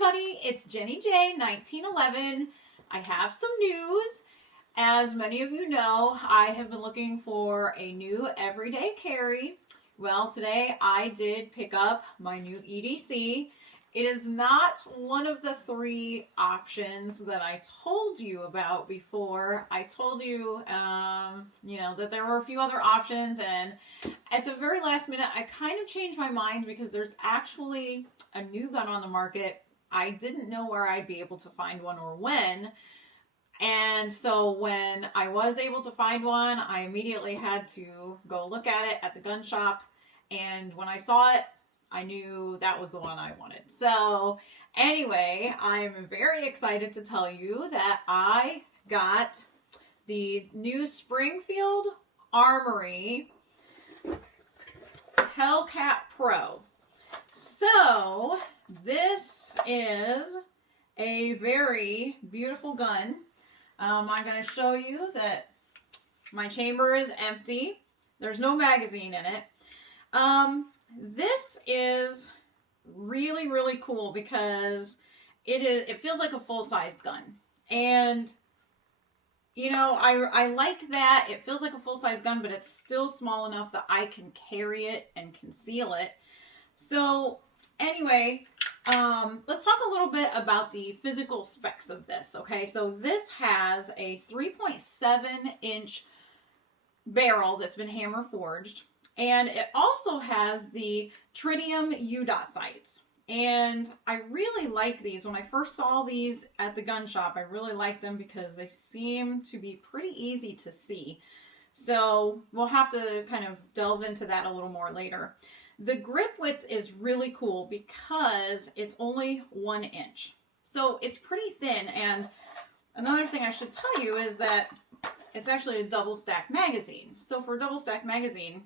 everybody, it's Jenny J 1911. I have some news. As many of you know, I have been looking for a new everyday carry. Well, today I did pick up my new EDC. It is not one of the three options that I told you about before. I told you, that there were a few other options, and at the very last minute, I kind of changed my mind because there's actually a new gun on the market. I didn't know where I'd be able to find one or when. And so when I was able to find one, I immediately had to go look at it at the gun shop. And when I saw it, I knew that was the one I wanted. So anyway, I'm very excited to tell you that I got the new Springfield Armory Hellcat Pro. So this is a very beautiful gun. I'm going to show you that my chamber is empty. There's no magazine in it. This is really, really cool because it feels like a full-sized gun. And, you know, I like that. It feels like a full-size gun, but it's still small enough that I can carry it and conceal it. So, anyway, let's talk a little bit about the physical specs of this, okay? So this has a 3.7-inch barrel that's been hammer forged. And it also has the tritium U-dot sights. And I really like these. When I first saw these at the gun shop, I really liked them because they seem to be pretty easy to see. So we'll have to kind of delve into that a little more later. The grip width is really cool because it's only 1 inch. So it's pretty thin. And another thing I should tell you is that it's actually a double stack magazine. So for a double stack magazine,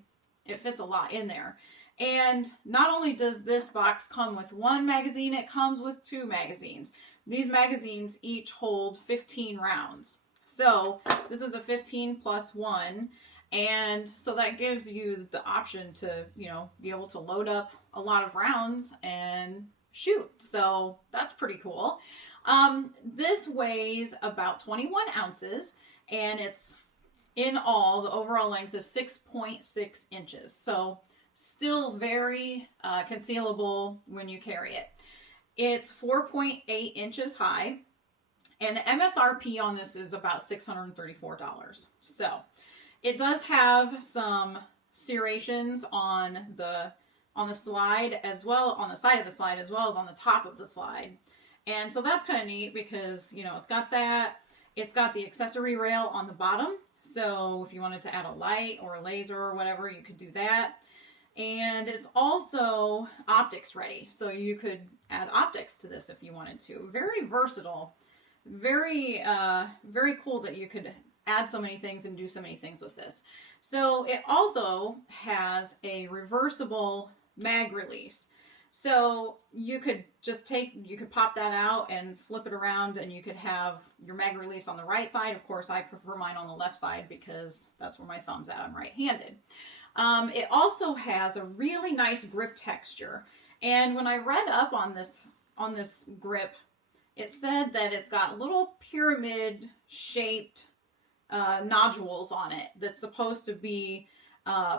it fits a lot in there. And not only does this box come with 1 magazine, it comes with 2 magazines. These magazines each hold 15 rounds. So this is a 15 plus 1. And so that gives you the option to, be able to load up a lot of rounds and shoot. So that's pretty cool. This weighs about 21 ounces, and it's in all, the overall length is 6.6 inches. So still very concealable when you carry it. It's 4.8 inches high, and the MSRP on this is about $634. So it does have some serrations on the slide as well, on the side of the slide as well as on the top of the slide. And so that's kind of neat because, it's got that. It's got the accessory rail on the bottom. So if you wanted to add a light or a laser or whatever, you could do that. And it's also optics ready. So you could add optics to this if you wanted to. Very versatile. Very, very cool that you could add so many things and do so many things with this. So it also has a reversible mag release. So you could just you could pop that out and flip it around, and you could have your mag release on the right side. Of course, I prefer mine on the left side because that's where my thumb's at. I'm right-handed. It also has a really nice grip texture. And when I read up on this grip, it said that it's got little pyramid-shaped nodules on it that's supposed to be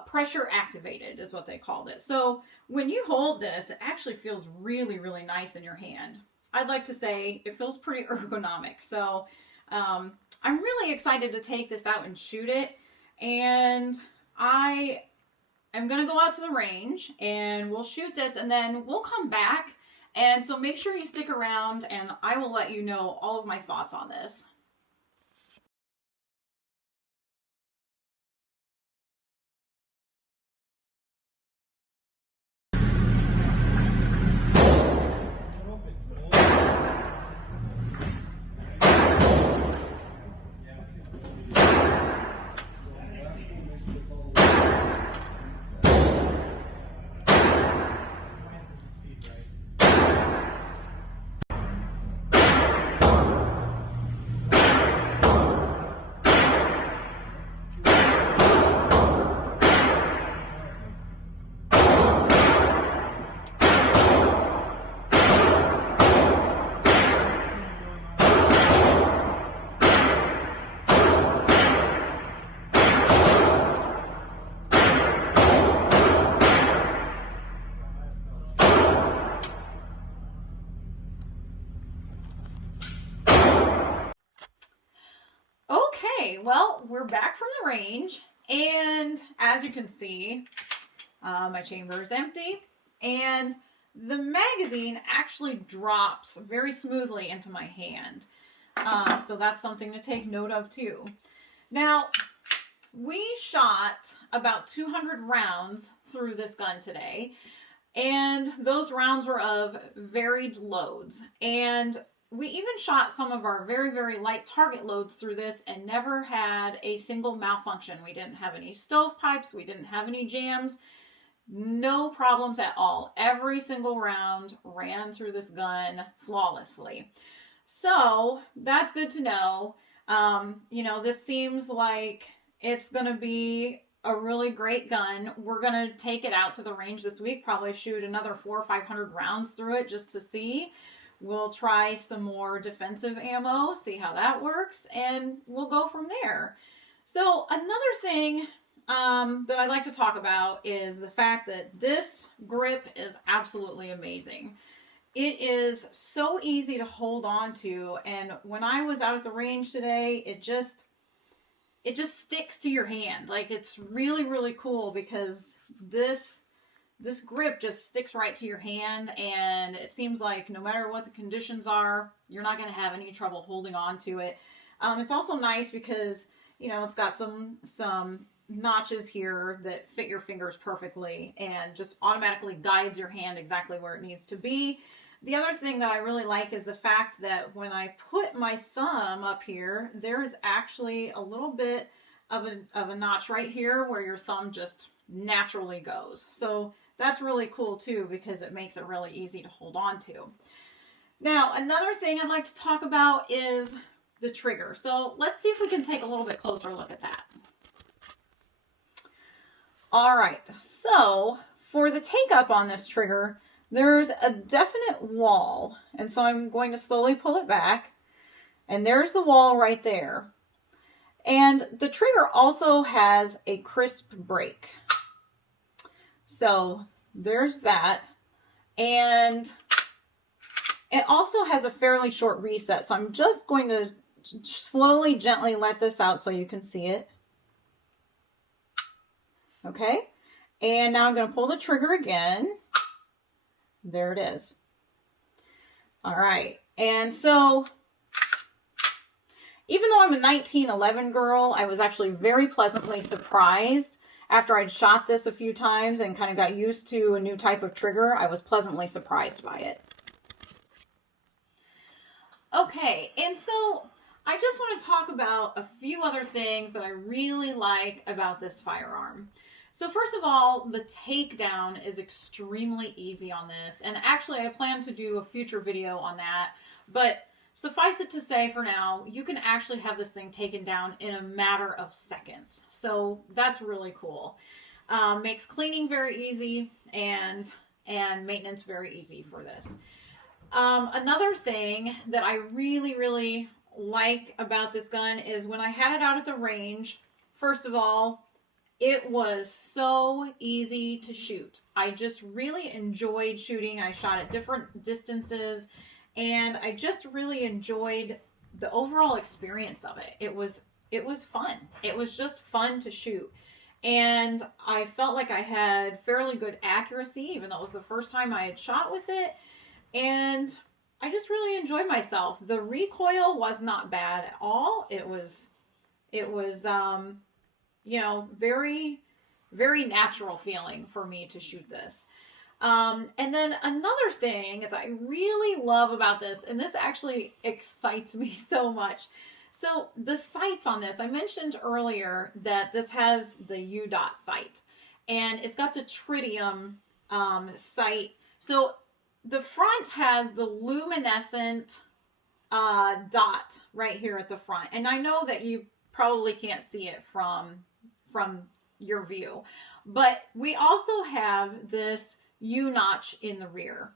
pressure activated is what they called it. So when you hold this, it actually feels really, really nice in your hand. I'd like to say it feels pretty ergonomic. So I'm really excited to take this out and shoot it. And I am going to go out to the range and we'll shoot this, and then we'll come back. And so make sure you stick around, and I will let you know all of my thoughts on this. Okay, well, we're back from the range, and as you can see, my chamber is empty, and the magazine actually drops very smoothly into my hand. So that's something to take note of too. Now, we shot about 200 rounds through this gun today, and those rounds were of varied loads. And we even shot some of our very, very light target loads through this and never had a single malfunction. We didn't have any stovepipes, we didn't have any jams, no problems at all. Every single round ran through this gun flawlessly. So that's good to know. You know, this seems like it's going to be a really great gun. We're going to take it out to the range this week, probably shoot another 400 or 500 rounds through it just to see. We'll try some more defensive ammo, see how that works, and we'll go from there. So another thing that I'd like to talk about is the fact that this grip is absolutely amazing. It is so easy to hold on to, and when I was out at the range today, it just sticks to your hand. Like, it's really, really cool because this grip just sticks right to your hand, and it seems like no matter what the conditions are, you're not going to have any trouble holding on to it. It's also nice because, you know, it's got some notches here that fit your fingers perfectly and just automatically guides your hand exactly where it needs to be. The other thing that I really like is the fact that when I put my thumb up here, there is actually a little bit of a notch right here where your thumb just naturally goes. So that's really cool too, because it makes it really easy to hold on to. Now, another thing I'd like to talk about is the trigger. So let's see if we can take a little bit closer look at that. All right, so for the take up on this trigger, there's a definite wall, and so I'm going to slowly pull it back, and there's the wall right there. And the trigger also has a crisp break. So there's that. And it also has a fairly short reset, so I'm just going to slowly, gently let this out so you can see it. Okay, and now I'm going to pull the trigger again. There it is. All right, and so even though I'm a 1911 girl, I was actually very pleasantly surprised after I'd shot this a few times and kind of got used to a new type of trigger. I was pleasantly surprised by it. Okay, and so I just want to talk about a few other things that I really like about this firearm. So first of all, the takedown is extremely easy on this, and actually I plan to do a future video on that, but suffice it to say for now, you can actually have this thing taken down in a matter of seconds. So that's really cool. Makes cleaning very easy and maintenance very easy for this. Another thing that I really, really like about this gun is when I had it out at the range, first of all, it was so easy to shoot. I just really enjoyed shooting. I shot at different distances, and I just really enjoyed the overall experience of it. It was fun. It was just fun to shoot. And I felt like I had fairly good accuracy, even though it was the first time I had shot with it. And I just really enjoyed myself. The recoil was not bad at all. It was you know, very, very natural feeling for me to shoot this. And then another thing that I really love about this, and this actually excites me so much. So the sights on this, I mentioned earlier that this has the U-dot sight, and it's got the tritium sight. So the front has the luminescent dot right here at the front. And I know that you probably can't see it from your view, but we also have this U-notch in the rear.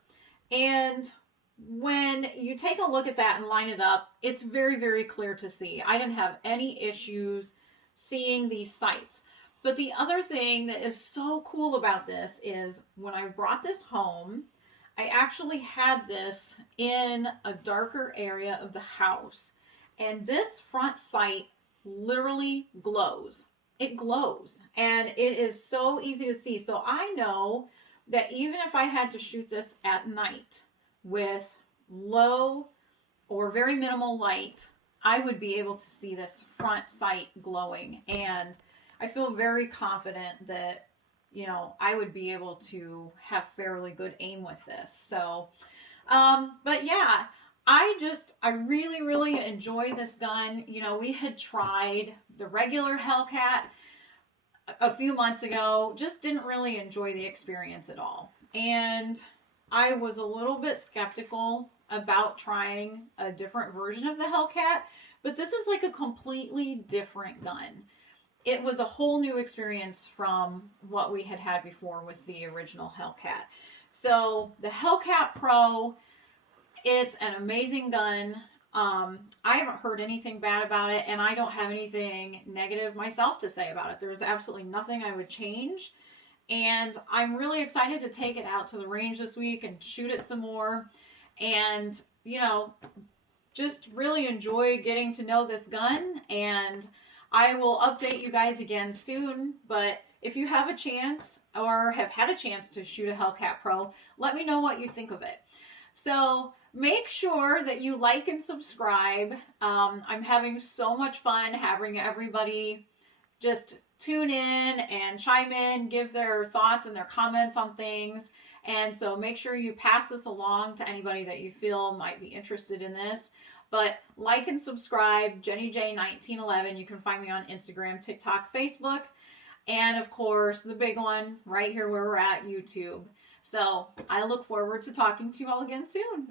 And when you take a look at that and line it up, it's very, very clear to see. I didn't have any issues seeing these sights. But the other thing that is so cool about this is when I brought this home, I actually had this in a darker area of the house. And this front sight literally glows. It glows, and it is so easy to see. So I know that even if I had to shoot this at night with low or very minimal light, I would be able to see this front sight glowing. And I feel very confident that, you know, I would be able to have fairly good aim with this. So, but yeah, I really, really enjoy this gun. You know, we had tried the regular Hellcat a few months ago, just didn't really enjoy the experience at all. And I was a little bit skeptical about trying a different version of the Hellcat, but this is like a completely different gun. It was a whole new experience from what we had had before with the original Hellcat. So the Hellcat Pro, it's an amazing gun. I haven't heard anything bad about it, and I don't have anything negative myself to say about it. There's absolutely nothing I would change. And I'm really excited to take it out to the range this week and shoot it some more. And, you know, just really enjoy getting to know this gun. And I will update you guys again soon. But if you have a chance or have had a chance to shoot a Hellcat Pro, let me know what you think of it. So make sure that you like and subscribe. I'm having so much fun having everybody just tune in and chime in, give their thoughts and their comments on things. And so make sure you pass this along to anybody that you feel might be interested in this. But like and subscribe, Jenny J 1911. You can find me on Instagram, TikTok, Facebook, and of course the big one right here where we're at, YouTube. So I look forward to talking to you all again soon.